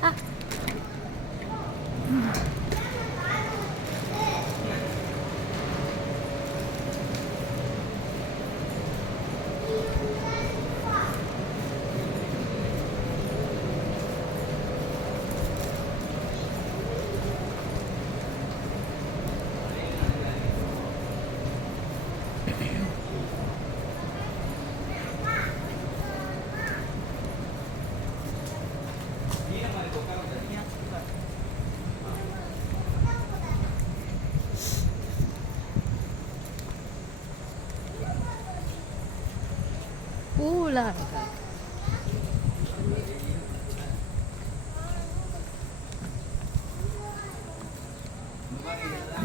பூலாம் இருக்கா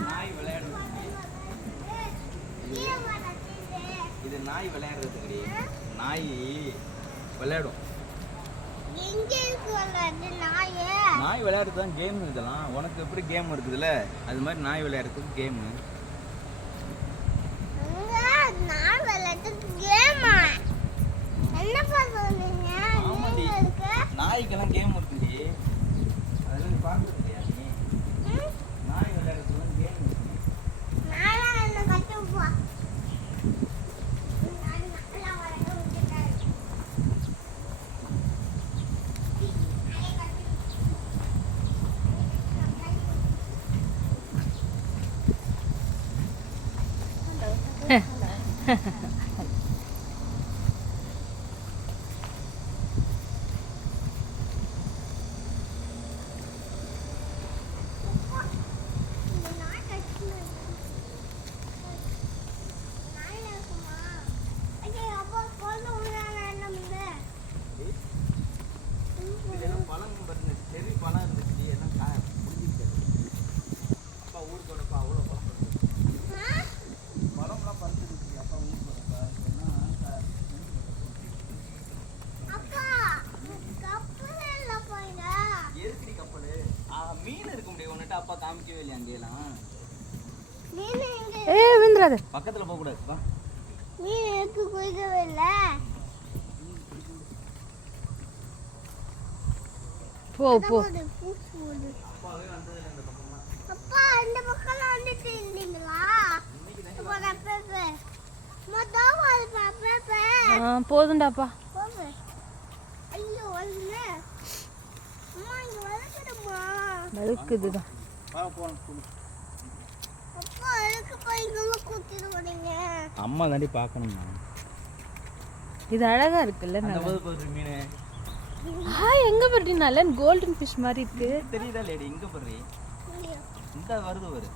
நாய் விளையாடுறது இது நாய் விளையாடுறது நாய் விளையாடும். நாயே. நாய் விளையாடுறது தான் கேம் இதெல்லாம். உனக்கு எப்படி கேம் இருக்குதுல்ல? அது மாதிரி நாய் விளையாடுறதுக்கு கேமு நான் விளையாடுறது கேமா என்னப்பா சொன்னீங்க ハハハ。ஏ விழுந்துடாத. பக்கத்தில் போகக்கூடாதுப்பா மீன் எதுக்கு குளிக்கவே இல்ல? போ போ. அப்பா இந்த பக்கம்லாம் வந்துட்டு இருந்தீங்களா அப்பா, நான் அம்மா, இங்க தாண்டி பார்க்கணும்மா இது அழகா இருக்குல்ல மீன். ஆ எங்க பற்றி நல்ல கோல்டன் ஃபிஷ் மாதிரி இருக்கு. தெரியுதா லேடி இங்கே போடுறி ஐயோ. இந்த வருது வரு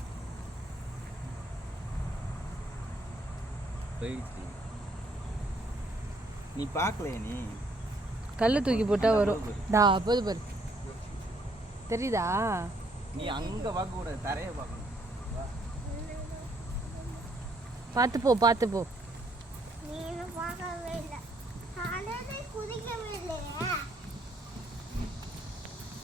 போயிடுச்சு. நீ பார்க்கலையா நீ? கல்லு தூக்கி போட்டா வரும். டா போது பாரு. தெரியுதா? நீ அங்க பார்க்க கூடாது தரைய பார்க்கணும். பார்த்து போ பார்த்து போ நீ பார்க்கவே இல்லை. குதிக்கவே